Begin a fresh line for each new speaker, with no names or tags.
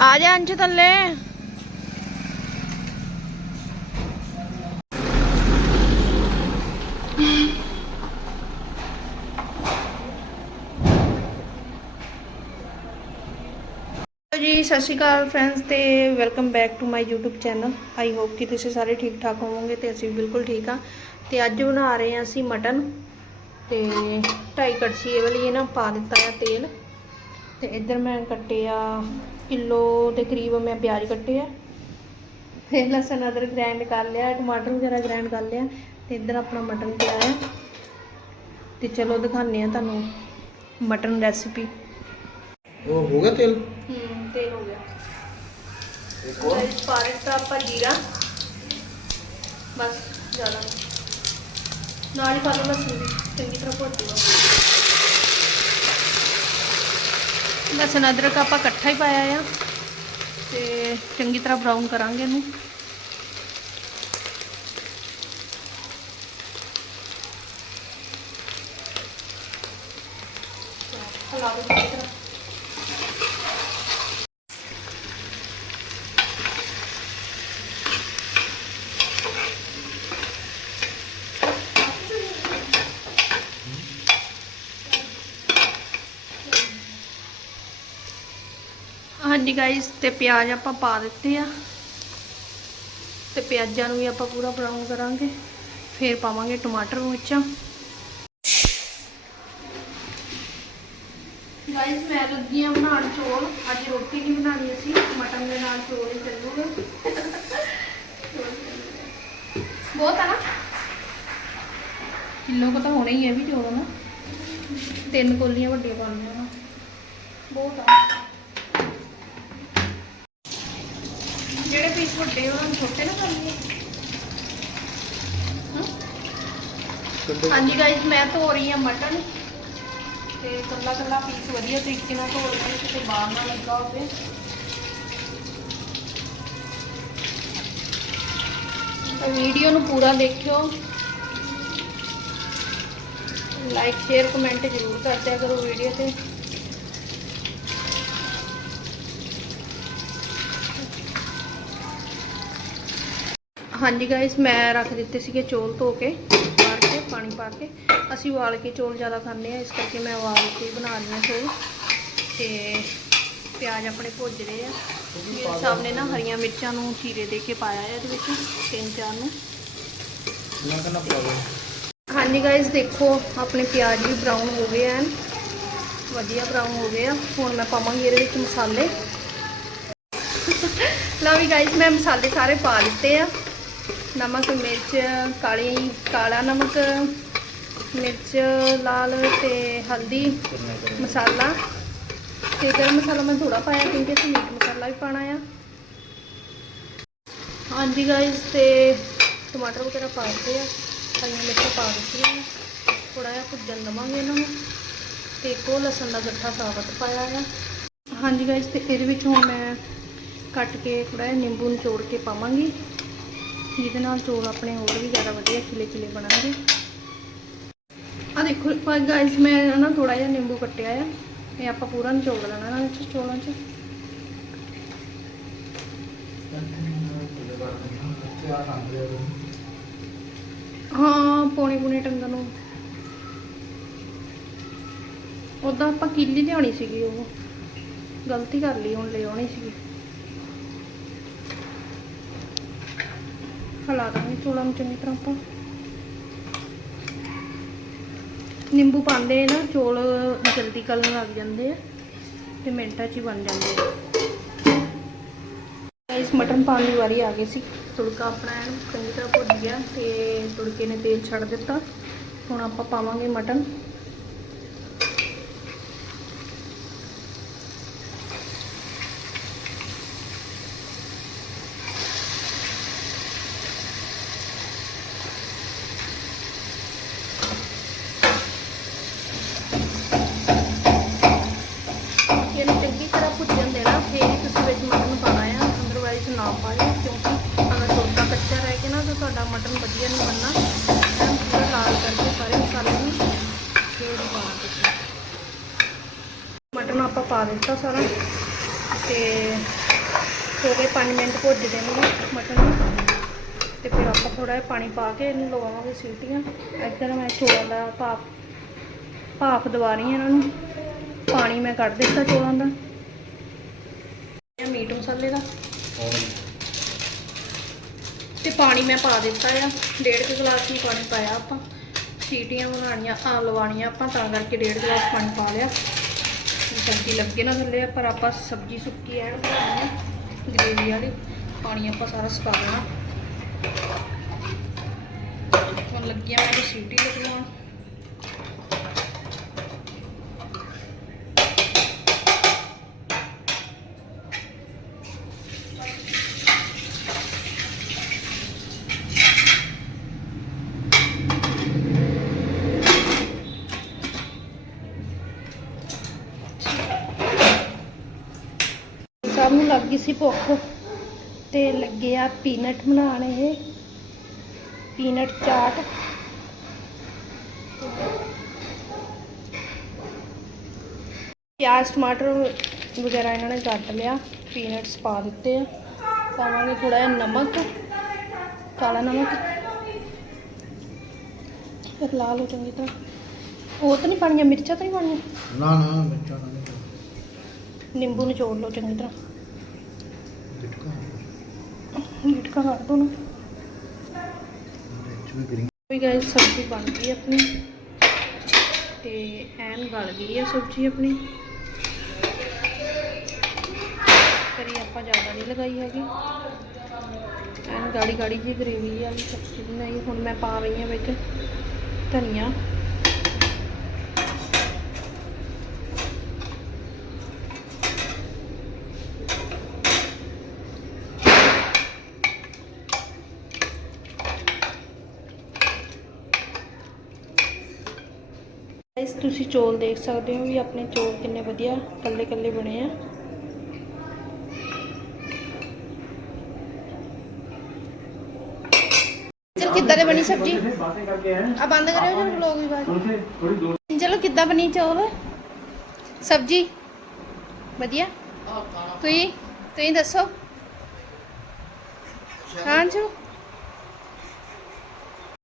ਆ ਜਾ ਅੰਜ ਥੱਲੇ। ਜੀ, ਸਤਿ ਸ਼੍ਰੀ ਅਕਾਲ ਫਰੈਂਡਸ ਤੇ welcome back to my YouTube channel I hope ਕਿ ਤੁਸੀਂ ਸਾਰੇ ਠੀਕ ਠਾਕ ਹੋਵੋਗੇ ਤੇ ਅਸੀਂ ਬਿਲਕੁਲ ਠੀਕ ਆ ਤੇ ਅੱਜ ਬਣਾ ਰਹੇ ਹਾਂ ਅਸੀਂ ਮਟਨ ਤੇ ਢਾਈ ਕੜਛੀ ਇਹ ਵਾਲੀ, ਇਹ ਨਾ ਪਾ ਦਿੱਤਾ ਆ ਤੇਲ। ਤੇ ਇੱਧਰ ਮੈਂ ਕੱਟੇ ਆ ਕਿਲੋ ਦੇ ਕਰੀਬ ਮੈਂ ਪਿਆਜ਼ ਕੱਟੇ ਆ। ਫਿਰ ਲਸਣ ਅਦਰਕ ਗ੍ਰਾਈਂਡ ਕਰ ਲਿਆ ਟਮਾਟਰ ਵਗੈਰਾ ਗ੍ਰਾਈਂਡ ਕਰ ਲਿਆ ਤੇ ਇੱਧਰ ਆਪਣਾ ਮਟਨ ਪਿਆ ਆ। ਤੇ ਚਲੋ ਦਿਖਾਉਂਦੇ ਆ ਤੁਹਾਨੂੰ ਮਟਨ ਰੈਸਿਪੀ
ਉਹ ਹੋ ਗਿਆ ਤੇਲ?
ਹੂੰ ਤੇਲ ਹੋ ਗਿਆ।
ਇੱਕ ਹੋਰ।
ਗਾਇਸ ਪਾ ਦਿੱਤਾ ਆਪਾਂ ਜੀਰਾ ਬਸ ਜ਼ਿਆਦਾ। ਨਾਲ ਹੀ ਪਾ ਲਓ ਵੀ ਚੰਗੀ ਤਰ੍ਹਾਂ ਭੁੱਜ ਜਾਊਗਾ ਲਸਣ ਅਦਰਕ ਆਪਾਂ ਇਕੱਠਾ ਹੀ ਪਾਇਆ ਆ ਤੇ ਚੰਗੀ ਤਰ੍ਹਾਂ ਬਰਾਊਨ ਕਰਾਂਗੇ ਇਹਨੂੰ। ਹਲਾ ਦੋ ਹਾਂਜੀ ਗਾਇਸ ਤੇ ਪਿਆਜ਼ ਆਪਾਂ ਪਾ ਦਿੱਤੇ ਆ। ਤੇ ਪਿਆਜ਼ਾਂ ਨੂੰ ਵੀ ਆਪਾਂ ਪੂਰਾ ਬਰਾਊਨ ਕਰਾਂਗੇ। ਫਿਰ ਪਾਵਾਂਗੇ ਟਮਾਟਰ, ਮਿਰਚਾਂ। ਗਾਇਸ ਮੈਂ ਲੱਗੀ ਆ ਬਣਾਉਣ ਚੋਲ। ਅੱਜ ਰੋਟੀ ਨਹੀਂ ਬਣਾਉਣੀ ਅਸੀਂ। ਮਟਨ ਦੇ ਨਾਲ ਚੋਲ ਹੀ ਚੱਲੂਗਾ। ਬਹੁਤ ਆ ਨਾ। ਕਿਲੋ ਕੋ ਤਾਂ ਹੋਣਾ ਹੀ ਹੈ ਵੀ ਚੋਲ ਨਾ ਤਿੰਨ ਕੋਲੀਆਂ ਵੱਡੀਆਂ ਪਾਉਣੀਆਂ ਬਹੁਤ ਆ। ਜਿਹੜੇ ਪੀਸ ਵੱਡੇ ਉਹਨਾਂ ਨੂੰ ਛੋਟੇ ਨਾ ਕਰ ਲਈਏ। ਹਾਂ? ਹਾਂਜੀ ਗਾਇਸ ਮੈਂ ਧੋ ਰਹੀ ਹਾਂ ਮਟਨ। ਤੇ ਕੱਲਾ ਕੱਲਾ ਪੀਸ ਵਧੀਆ ਤਰੀਕੇ ਨਾਲ ਧੋ ਰਹੀ ਹਾਂ ਕਿਤੇ ਬਾਹਰ ਨਾ ਲੱਗਾ ਹੋਵੇ। ਤਾਂ ਵੀਡੀਓ ਨੂੰ ਪੂਰਾ ਦੇਖਿਓ। ਲਾਈਕ ਸ਼ੇਅਰ ਕਮੈਂਟ ਜ਼ਰੂਰ ਕਰ ਦਿਆ ਕਰੋ ਵੀਡੀਓ ਤੇ। ਹਾਂਜੀ ਗਾਇਸ ਮੈਂ ਰੱਖ ਦਿੱਤੇ ਸੀਗੇ ਚੌਲ ਧੋ ਕੇ ਪਾਰ ਕੇ ਪਾਣੀ ਪਾ ਕੇ। ਅਸੀਂ ਉਬਾਲ ਕੇ ਚੌਲ ਜ਼ਿਆਦਾ ਖਾਂਦੇ ਆ ਇਸ ਕਰਕੇ ਮੈਂ ਉਬਾਲ ਕੇ ਬਣਾ ਰਹੀ ਹਾਂ ਚੌਲ। ਤੇ ਪਿਆਜ਼ ਆਪਣੇ ਭੁੱਜ ਰਹੇ ਆ। ਮੇਰੇ ਸਾਹਮਣੇ ਨਾ ਹਰੀਆਂ ਮਿਰਚਾਂ ਨੂੰ ਚੀਰੇ ਦੇ ਕੇ ਪਾਇਆ ਹੈ ਇਹਦੇ ਵਿੱਚ ਤਿੰਨ ਚਾਰ ਨੂੰ। ਹਾਂਜੀ ਗਾਇਸ ਦੇਖੋ ਆਪਣੇ ਪਿਆਜ਼ ਵੀ ਬਰਾਊਨ ਹੋ ਗਏ ਐਨ। ਵਧੀਆ ਬਰਾਊਨ ਹੋ ਗਏ ਆ। ਹੁਣ ਮੈਂ ਪਾਵਾਂਗੀ ਇਹਦੇ ਵਿੱਚ ਮਸਾਲੇ। ਲਓ ਵੀ ਗਾਇਸ ਮੈਂ ਮਸਾਲੇ ਸਾਰੇ ਪਾ ਦਿੱਤੇ ਆ। ਨਮਕ, ਮਿਰਚ, ਕਾਲੀ, ਕਾਲਾ ਨਮਕ, ਮਿਰਚ, ਲਾਲ ਤੇ ਹਲਦੀ, ਮਸਾਲਾ। ਤੇ ਗਰਮ ਮਸਾਲਾ ਮੈਂ ਥੋੜਾ ਪਾਇਆ ਕਿਉਂਕਿ ਅਸੀਂ ਮੀਟ ਮਸਾਲਾ ਵੀ ਪਾਣਾ ਆ। ਹਾਂਜੀ ਗਾਇਸ ਤੇ ਟਮਾਟਰ ਵਗੈਰਾ ਪਾ ਦਿੱਤੇ ਆ। ਹਰੀਆਂ ਮਿਰਚਾਂ ਪਾ ਦਿੱਤੀਆਂ ਥੋੜਾ ਜਿਹਾ ਭੁੱਜਣ ਦਵਾਂਗੇ ਇਹਨਾਂ ਨੂੰ। ਤੇ ਕੋ ਲਸਣ ਦਾ ਗੱਠਾ ਸਾਬਤ ਪਾਇਆ ਆ। ਹਾਂਜੀ ਗਾਇਸ ਤੇ ਇਹਦੇ ਵਿੱਚ ਹੁਣ ਮੈਂ ਕੱਟ ਕੇ ਥੋੜਾ ਜਿਹਾ ਨਿੰਬੂ ਨਿਚੋੜ ਕੇ ਪਾਵਾਂਗੀ। ਜਿਹਦੇ ਨਾਲ ਚੋਲ ਆਪਣੇ ਹੋਰ ਵੀ ਜ਼ਿਆਦਾ ਵਧੀਆ ਖਿਲੇ ਖਿਲੇ ਬਣਨਗੇ। ਆ ਦੇਖੋ ਗਾਇਸ ਮੈਂ ਨਾ ਥੋੜਾ ਜਿਹਾ ਨਿੰਬੂ ਕੱਟਿਆ ਆ। ਇਹ ਆਪਾਂ ਪੂਰਾ ਨਿਚੋੜ ਲੈਣਾ ਇਹਨਾਂ ਵਿੱਚ ਚੌਲਾਂ 'ਚ। ਹਾਂ, ਪੌਣੇ ਪੌਣੇ ਟੰਗਾਂ ਨੂੰ। ਉਦਾਂ ਆਪਾਂ ਕੀਲੀ ਲਿਆਉਣੀ ਸੀਗੀ ਉਹ। ਗਲਤੀ ਕਰ ਲਈ, ਹੁਣ ਲੈ ਆਉਣੀ ਸੀਗੀ। ਹਲਾ ਦਾਂਗੇ ਚੋਲਾਂ ਨੂੰ ਚੰਗੀ ਤਰ੍ਹਾਂ ਆਪਾਂ। ਨਿੰਬੂ ਪਾਉਂਦੇ ਨਾ, ਚੌਲ ਜਲਦੀ ਗਲਣ ਲੱਗ ਜਾਂਦੇ ਆ ਤੇ ਮਿੰਟਾਂ 'ਚ ਹੀ ਬਣ ਜਾਂਦੇ ਆ। ਇਸ ਮਟਨ ਪਾਉਣ ਦੀ ਵਾਰੀ ਆ ਗਈ ਸੀ। ਤੁੜਕਾ ਆਪਣਾ ਐਨ ਚੰਗੀ ਤਰ੍ਹਾਂ ਭੁੱਜ ਗਿਆ ਤੇ ਤੁੜਕੇ ਨੇ ਤੇਲ ਛੱਡ ਦਿੱਤਾ। ਹੁਣ ਆਪਾਂ ਪਾਵਾਂਗੇ ਮਟਨ। ਇਹਨੂੰ ਚੰਗੀ ਤਰ੍ਹਾਂ ਭੁੱਜਣ ਦੇਣਾ ਫਿਰ ਹੀ ਤੁਸੀਂ ਵਿੱਚ ਮਟਨ ਪਾਣਾ ਆ। ਅਦਰਵਾਈਜ਼ ਨਾ ਪਾਇਓ, ਕਿਉਂਕਿ ਅਗਰ ਤੁੜਕਾ ਕੱਚਾ ਰਹਿ ਕੇ ਨਾ, ਤਾਂ ਤੁਹਾਡਾ ਮਟਨ ਵਧੀਆ ਨਹੀਂ ਬਣਨਾ। ਐਨ ਪੂਰਾ ਲਾਲ ਕਰਕੇ ਸਾਰੇ ਮਸਾਲੇ ਨੂੰ ਫਿਰ ਪਾਉਣਾ ਤੁਸੀਂ ਮਟਨ ਆਪਾਂ ਪਾ ਦਿੱਤਾ ਸਾਰਾ, ਤੇ ਹੋ ਗਏ 5 ਮਿੰਟ ਭੁੱਜ ਦੇਣਗੇ ਮਟਨ ਨੂੰ। ਤੇ ਫਿਰ ਆਪਾਂ ਥੋੜਾ ਜਿਹਾ ਪਾਣੀ ਪਾ ਕੇ ਇਹਨੂੰ ਲਵਾਵਾਂਗੇ ਸੀਟੀਆਂ। ਇੱਧਰ ਮੈਂ ਚੌਲਾਂ ਦਾ ਭਾਪ ਭਾਪ ਦਵਾ ਰਹੀ ਹਾਂ ਇਹਨਾਂ ਨੂੰ। ਪਾਣੀ ਮੈਂ ਕੱਢ ਦਿੱਤਾ ਚੌਲਾਂ ਦਾ। ਮੀਟ ਮਸਾਲੇ ਦਾ। ਤੇ ਪਾਣੀ ਮੈਂ ਪਾ ਦਿੱਤਾ ਆ। ਡੇਢ ਕੁ ਗਲਾਸ ਹੀ ਪਾਣੀ ਪਾਇਆ ਆਪਾਂ। ਸੀਟੀਆਂ ਬਣਾਉਣੀਆਂ ਆ ਲਵਾਉਣੀਆਂ ਆਪਾਂ, ਤਾਂ ਕਰਕੇ ਡੇਢ ਗਲਾਸ ਪਾਣੀ ਪਾ ਲਿਆ। ਸਬਜ਼ੀ ਲੱਗੇ ਨਾ ਥੱਲੇ, ਪਰ ਆਪਾਂ ਸਬਜ਼ੀ ਸੁੱਕੀ ਐਨ ਬਣਾਉਣੀ ਆ, ਗ੍ਰੇਵੀ ਵਾਲੀ। ਪਾਣੀ ਆਪਾਂ ਸਾਰਾ ਸੁਕਾ ਦੇਣਾ। ਹੁਣ ਲੱਗੀਆਂ ਮੈਂ ਸੀਟੀ ਲਗਵਾਉਣ। ਸਭ ਨੂੰ ਲੱਗ ਗਈ ਸੀ ਭੁੱਖ ਤੇ ਲੱਗੇ ਆ ਪੀਨਟ ਬਣਾਉਣ ਇਹ। ਪੀਨਟ ਚਾਟ। ਪਿਆਜ਼ ਟਮਾਟਰ ਵਗੈਰਾ ਇਹਨਾਂ ਨੇ ਕੱਟ ਲਿਆ ਪੀਨਟਸ ਪਾ ਦਿੱਤੇ ਆ। ਪਾਵਾਂਗੇ ਥੋੜਾ ਜਿਹਾ ਨਮਕ ਕਾਲਾ ਨਮਕ। ਫਿਰ ਲਾ ਲਓ ਚੰਗੀ ਤਰ੍ਹਾਂ। ਉਹ ਤਾਂ ਨਹੀਂ ਪਾਣੀਆਂ ਮਿਰਚਾਂ ਤਾਂ ਨਹੀਂ ਪਾਣੀਆਂ
ਨਾ ਨਾ ਮਿਰਚਾਂ ਨਾ
ਨਿੰਬੂ ਨਿਚੋੜ ਲਓ ਚੰਗੀ ਤਰ੍ਹਾਂ। ਗਿਟਕਾ ਕੱਢ ਦੋ ਨਾ। ਗਾਇਸ ਸਬਜ਼ੀ ਬਣ ਗਈ ਆਪਣੀ। ਤੇ ਐਨ ਗਲ ਗਈ ਹੈ ਸਬਜ਼ੀ ਆਪਣੀ। ਕਰੀ ਆਪਾਂ ਜ਼ਿਆਦਾ ਨਹੀਂ ਲਗਾਈ ਹੈਗੀ। ਐਨ ਗਾੜੀ ਗਾੜੀ ਜੀ ਗ੍ਰੇਵੀ ਵਾਲੀ ਸਬਜ਼ੀ ਬਣਾਈ। ਹੁਣ ਮੈਂ ਪਾ ਰਹੀ ਹਾਂ ਵਿੱਚ ਧਨੀਆ। ਗਾਇਸ ਤੁਸੀਂ ਚੌਲ ਦੇਖ ਸਕਦੇ ਹੋ ਵੀ ਆਪਣੇ ਚੌਲ ਕਿੰਨੇ ਵਧੀਆ ਕੱਲੇ ਕੱਲੇ ਬਣੇ ਆ। ਚਲ ਕਿੱਦਾਂ ਦੇ ਬਣੀ ਸਬਜੀ? ਆ। ਬੰਦ ਕਰਿਓ ਜੀ ਵਲੋਗ ਦੀ ਬਾਤ ਚਲੋ ਕਿੱਦਾਂ ਬਣੀ ਚੌਲ? ਸਬਜੀ? ਵਧੀਆ? ਤੁਸੀਂ ਤੁਸੀਂ ਦੱਸੋ। ਹਾਂ ਜੀ